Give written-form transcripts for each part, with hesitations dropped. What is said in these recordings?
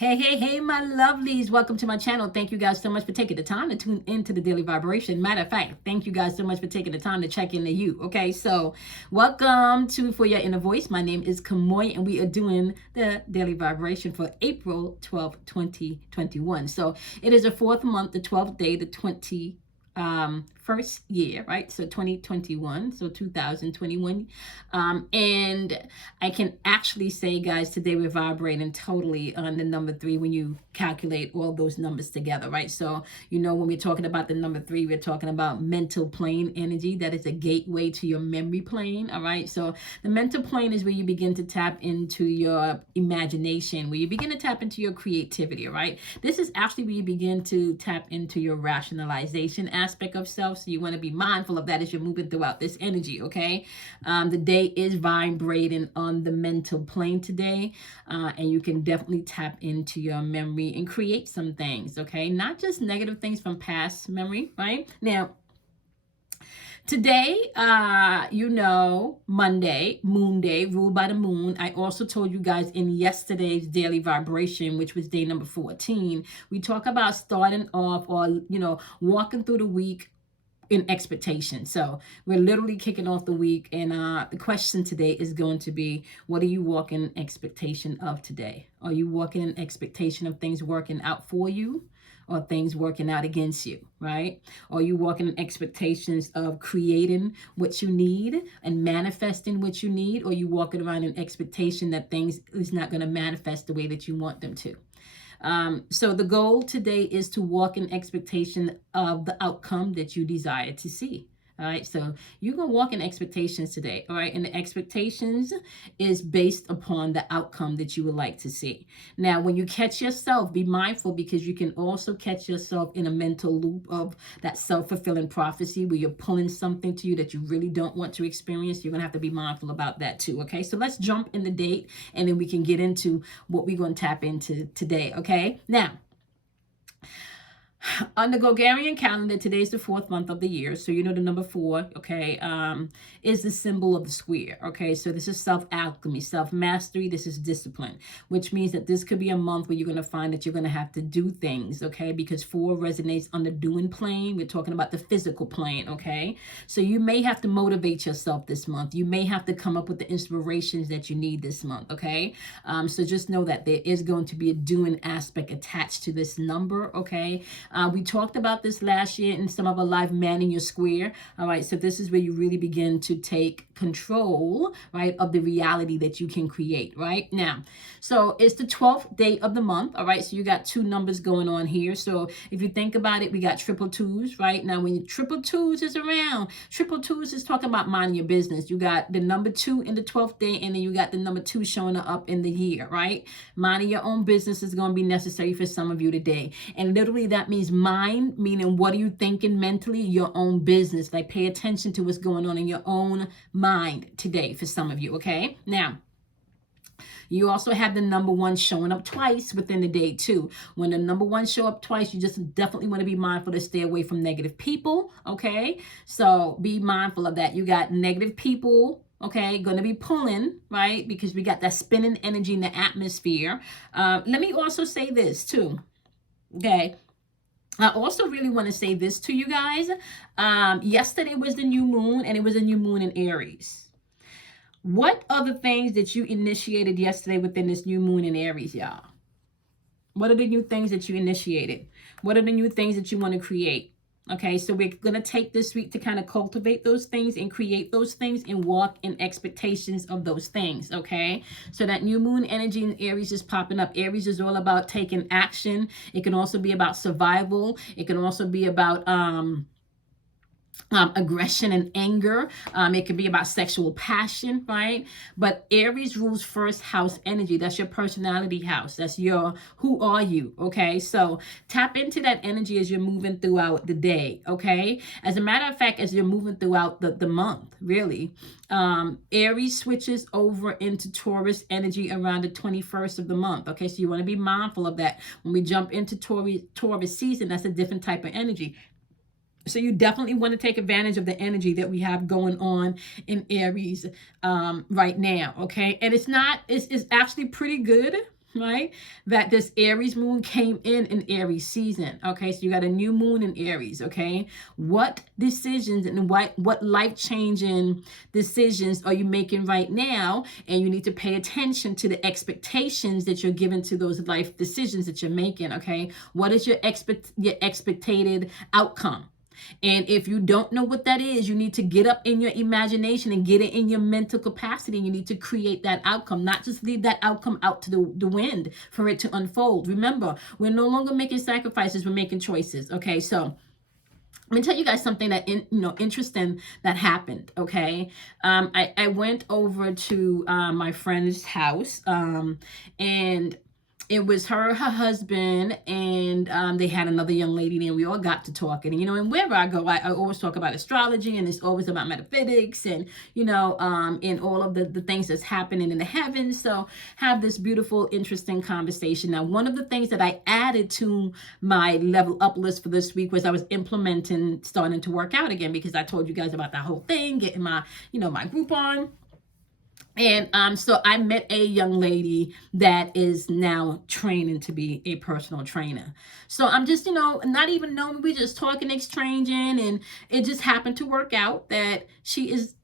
Hey, my lovelies. Welcome to my channel. Thank you guys so much for taking the time to tune into the daily vibration. Matter of fact, thank you guys so much for taking the time to check into you. Okay, so welcome to For Your Inner Voice. My name is Kamoy, and we are doing the daily vibration for April 12th, 2021. So it is the fourth month, the 12th day, the first year, right? So 2021, so 2021. And I can actually say, guys, today we're vibrating totally on the number 3 when you calculate all those numbers together, right? So, when we're talking about the number 3, we're talking about mental plane energy. That is a gateway to your memory plane, all right? So the mental plane is where you begin to tap into your imagination, where you begin to tap into your creativity, all right? This is actually where you begin to tap into your rationalization aspect of self. So you want to be mindful of that as you're moving throughout this energy, okay? The day is vibrating on the mental plane today, and you can definitely tap into your memory and create some things, okay? Not just negative things from past memory, right? Now, today, Monday, Moon Day, ruled by the moon. I also told you guys in yesterday's daily vibration, which was day number 14, we talk about starting off or, walking through the week in expectation. So we're literally kicking off the week, and the question today is going to be, what are you walking in expectation of today? Are you walking in expectation of things working out for you, or things working out against you, right? Are you walking in expectations of creating what you need and manifesting what you need, or are you walking around in expectation that things is not going to manifest the way that you want them to? So the goal today is to walk in expectation of the outcome that you desire to see. All right, so you're going to walk in expectations today, all right? And the expectations is based upon the outcome that you would like to see. Now, when you catch yourself, be mindful, because you can also catch yourself in a mental loop of that self-fulfilling prophecy where you're pulling something to you that you really don't want to experience. You're going to have to be mindful about that too, okay? So let's jump in the date, and then we can get into what we're going to tap into today, okay? Now, on the Gregorian calendar, today's the 4th month of the year. So the number 4, okay, is the symbol of the square, okay? So this is self-alchemy, self-mastery. This is discipline, which means that this could be a month where you're going to find that you're going to have to do things, okay? Because 4 resonates on the doing plane. We're talking about the physical plane, okay? So you may have to motivate yourself this month. You may have to come up with the inspirations that you need this month, okay? So just know that there is going to be a doing aspect attached to this number, okay? We talked about this last year in some of our live manning your square. All right, so this is where you really begin to take control, right, of the reality that you can create, right? Now, so it's the 12th day of the month, all right? So you got 2 numbers going on here. So if you think about it, we got triple 2s, right? Now, when triple 2s is around, triple 2s is talking about minding your business. You got the number 2 in the 12th day, and then you got the number 2 showing up in the year, right? Minding your own business is going to be necessary for some of you today. And literally that means mind, meaning what are you thinking mentally, your own business. Like, pay attention to what's going on in your own mind today for some of you, okay? Now, you also have the number 1 showing up twice within the day too. When the number 1 show up twice, you just definitely want to be mindful to stay away from negative people, okay? So be mindful of that. You got negative people, okay, going to be pulling, right? Because we got that spinning energy in the atmosphere. Let me also say this too, okay? I also really want to say this to you guys. Yesterday was the new moon, and it was a new moon in Aries. What are the things that you initiated yesterday within this new moon in Aries, y'all? What are the new things that you initiated? What are the new things that you want to create? Okay, so we're going to take this week to kind of cultivate those things and create those things and walk in expectations of those things, okay? So that new moon energy in Aries is popping up. Aries is all about taking action. It can also be about survival. It can also be about aggression and anger. It can be about sexual passion, right? But Aries rules first house energy. That's your personality house. That's your who are you, okay? So tap into that energy as you're moving throughout the day, okay? As a matter of fact, as you're moving throughout the month, really, Aries switches over into Taurus energy around the 21st of the month, okay? So you want to be mindful of that. When we jump into Taurus season, that's a different type of energy. So you definitely want to take advantage of the energy that we have going on in Aries right now, okay? And it's actually pretty good right? That this Aries moon came in Aries season. Okay, so you got a new moon in Aries. Okay, what decisions and what life-changing decisions are you making right now? And you need to pay attention to the expectations that you're giving to those life decisions that you're making. Okay, what is your expected outcome? And if you don't know what that is, you need to get up in your imagination and get it in your mental capacity. You need to create that outcome, not just leave that outcome out to the wind for it to unfold. Remember, we're no longer making sacrifices, we're making choices. Okay, so let me tell you guys something that interesting that happened. Okay, I went over to my friend's house, and it was her husband, and they had another young lady there. We all got to talking, and and wherever I go, I always talk about astrology, and it's always about metaphysics, and and all of the things that's happening in the heavens. So have this beautiful, interesting conversation. Now, one of the things that I added to my level up list for this week was I was implementing starting to work out again, because I told you guys about that whole thing, getting my my group on. And so I met a young lady that is now training to be a personal trainer. So I'm just, not even knowing, we just talking, exchanging, and it just happened to work out that she is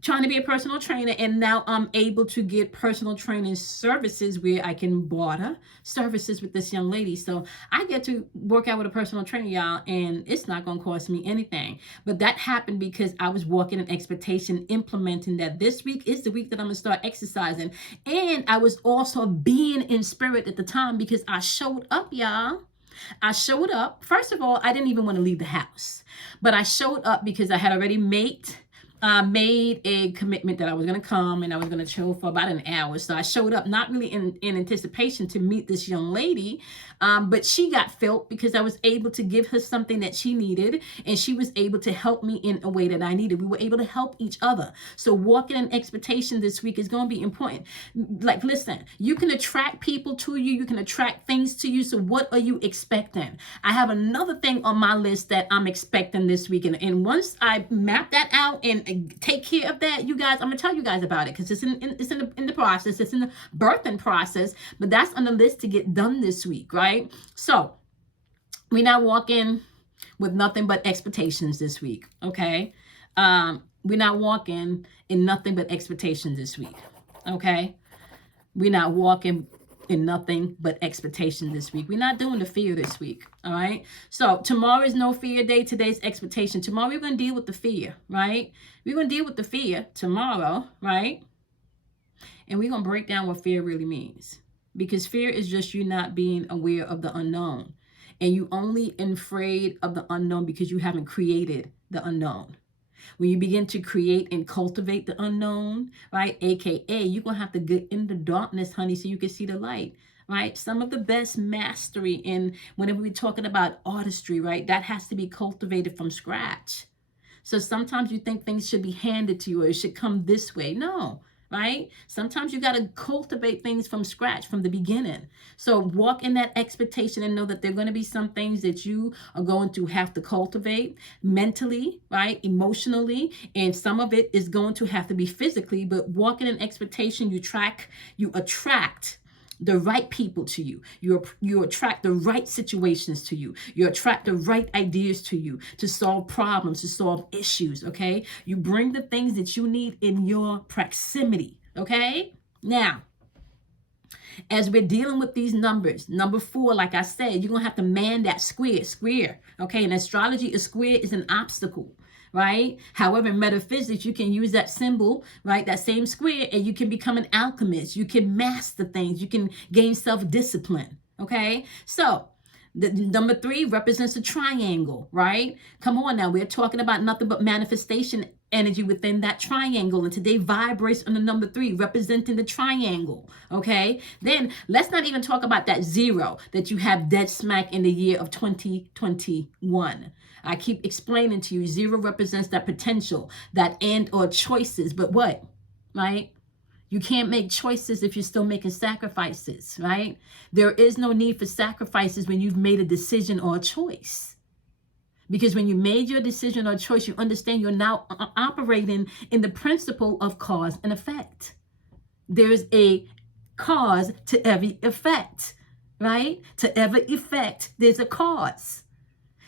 trying to be a personal trainer, and now I'm able to get personal training services where I can barter services with this young lady. So I get to work out with a personal trainer, y'all, and it's not going to cost me anything. But that happened because I was walking in expectation, implementing that this week is the week that I'm going to start exercising. And I was also being in spirit at the time, because I showed up, y'all. I showed up. First of all, I didn't even want to leave the house, but I showed up because I had already made a commitment that I was going to come and I was going to chill for about an hour. So I showed up not really in anticipation to meet this young lady, but she got felt because I was able to give her something that she needed, and she was able to help me in a way that I needed. We were able to help each other. So walking in expectation this week is going to be important. Like, listen, you can attract people to you. You can attract things to you. So what are you expecting? I have another thing on my list that I'm expecting this week. And once I map that out and take care of that, you guys, I'm gonna tell you guys about it, because it's in the process, it's in the birthing process, but that's on the list to get done this week, right? So we're not walking with nothing but expectations this week, okay? We're not walking in nothing but expectations this week, okay? We're not walking in nothing but expectation this week. We're not doing the fear this week. All right. So tomorrow is no fear day. Today's expectation. Tomorrow we're going to deal with the fear, right? We're going to deal with the fear tomorrow, right? And we're going to break down what fear really means. Because fear is just you not being aware of the unknown. And you only afraid of the unknown because you haven't created the unknown. When you begin to create and cultivate the unknown, right? AKA, you're going to have to get in the darkness, honey, so you can see the light, right? Some of the best mastery in, whenever we're talking about artistry, right? That has to be cultivated from scratch. So sometimes you think things should be handed to you, or it should come this way. No, right? Sometimes you got to cultivate things from scratch, from the beginning. So walk in that expectation and know that there are going to be some things that you are going to have to cultivate mentally, right? Emotionally, and some of it is going to have to be physically, but walk in an expectation, you attract the right people to you. You attract the right situations to you. You attract the right ideas to you to solve problems, to solve issues, okay? You bring the things that you need in your proximity, okay? Now, as we're dealing with these numbers, number 4, like I said, you're going to have to man that square, okay? In astrology, a square is an obstacle, right? However, in metaphysics, you can use that symbol, right? That same square, and you can become an alchemist. You can master things. You can gain self-discipline, okay? So the number 3 represents a triangle, right? Come on now, we're talking about nothing but manifestation energy within that triangle, and today vibrates on the number 3, representing the triangle, okay? Then let's not even talk about that 0 that you have dead smack in the year of 2021. I keep explaining to you, 0 represents that potential, that end or choices, but what, right? You can't make choices if you're still making sacrifices, right? There is no need for sacrifices when you've made a decision or a choice. Because when you made your decision or choice, you understand you're now operating in the principle of cause and effect. There's a cause to every effect, right? To every effect, there's a cause.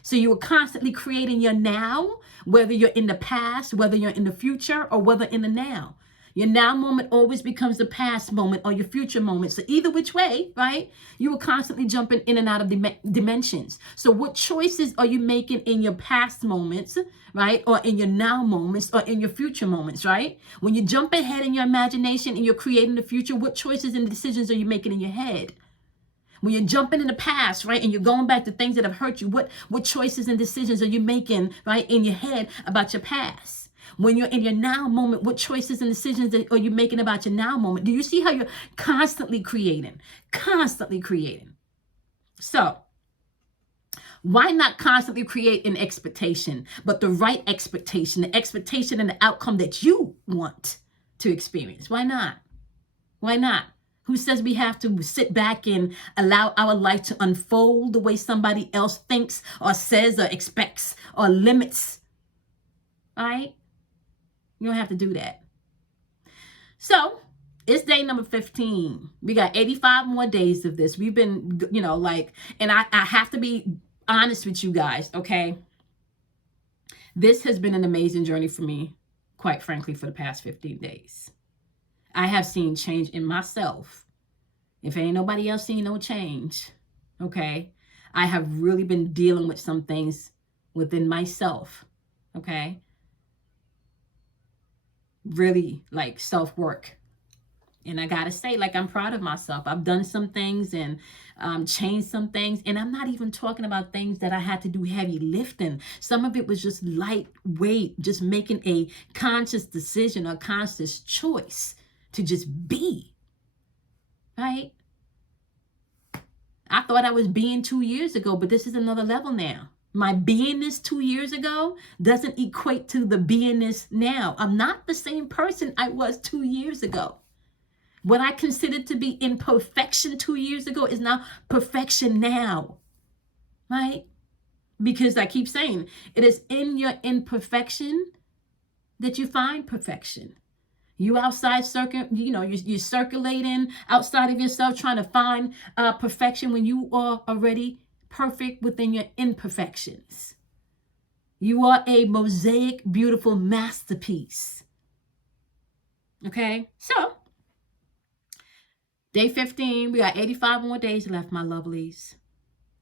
So you are constantly creating your now, whether you're in the past, whether you're in the future, or whether in the now. Your now moment always becomes the past moment or your future moment. So either which way, right? You are constantly jumping in and out of dimensions. So what choices are you making in your past moments, right? Or in your now moments or in your future moments, right? When you jump ahead in your imagination and you're creating the future, what choices and decisions are you making in your head? When you're jumping in the past, right, and you're going back to things that have hurt you, what choices and decisions are you making, right, in your head about your past? When you're in your now moment, what choices and decisions are you making about your now moment? Do you see how you're constantly creating? Constantly creating. So, why not constantly create an expectation, but the right expectation, the expectation and the outcome that you want to experience? Why not? Why not? Who says we have to sit back and allow our life to unfold the way somebody else thinks or says or expects or limits? All right? You don't have to do that. So, it's day number 15. We got 85 more days of this. We've been, and I have to be honest with you guys, okay? This has been an amazing journey for me, quite frankly, for the past 15 days. I have seen change in myself. If ain't nobody else seen no change, okay? I have really been dealing with some things within myself, okay? Really like self-work. And I gotta say, like, I'm proud of myself. I've done some things and changed some things. And I'm not even talking about things that I had to do heavy lifting. Some of it was just lightweight, just making a conscious decision or conscious choice to just be, right? I thought I was being 2 years ago, but this is another level now. My beingness 2 years ago doesn't equate to the beingness now. I'm not the same person I was 2 years ago. What I considered to be imperfection 2 years ago is now perfection now, right? Because I keep saying, it is in your imperfection that you find perfection. You outside you're circulating outside of yourself trying to find perfection when you are already perfect within your imperfections. You are a mosaic, beautiful masterpiece. Okay, so day 15, we got 85 more days left, my lovelies.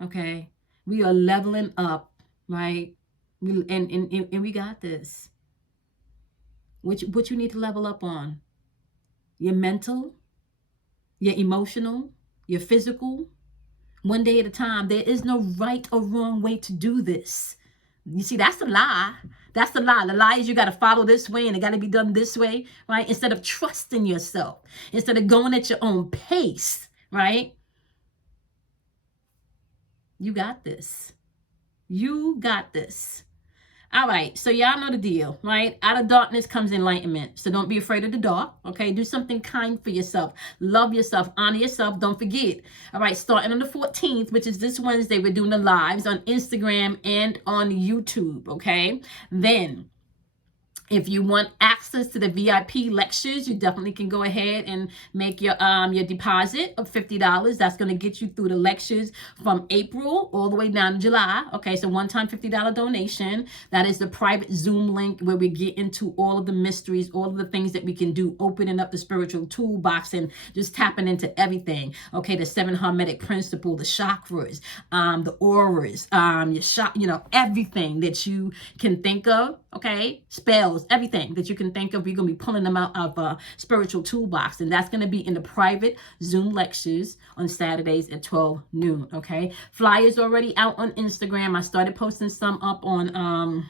Okay, we are leveling up, right? And we got this. What you need to level up on? Your mental, your emotional, your physical. One day at a time. There is no right or wrong way to do this. You see, that's the lie. That's the lie. The lie is you got to follow this way and it got to be done this way, right? Instead of trusting yourself, instead of going at your own pace, right? You got this. You got this. All right, so y'all know the deal, right? Out of darkness comes enlightenment. So don't be afraid of the dark, okay? Do something kind for yourself. Love yourself. Honor yourself. Don't forget. All right, starting on the 14th, which is this Wednesday, we're doing the lives on Instagram and on YouTube, okay? Then, if you want access to the VIP lectures, you definitely can go ahead and make your deposit of $50. That's going to get you through the lectures from April all the way down to July. Okay, so one-time $50 donation. That is the private Zoom link where we get into all of the mysteries, all of the things that we can do, opening up the spiritual toolbox and just tapping into everything. Okay, the 7 hermetic principle, the chakras, the auras, everything that you can think of. Okay, spells, everything that you can think of, you're going to be pulling them out of a spiritual toolbox. And that's going to be in the private Zoom lectures on Saturdays at 12 noon. Okay, flyers already out on Instagram. I started posting some up on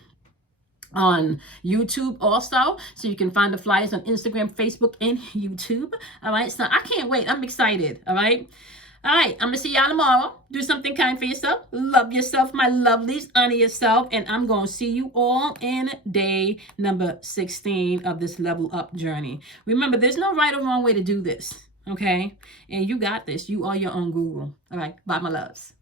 YouTube also, so you can find the flyers on Instagram, Facebook, and YouTube. All right, so I can't wait. I'm excited. All right. All right, I'm going to see y'all tomorrow. Do something kind for yourself. Love yourself, my lovelies. Honor yourself. And I'm going to see you all in day number 16 of this level up journey. Remember, there's no right or wrong way to do this, okay? And you got this. You are your own guru. All right, bye, my loves.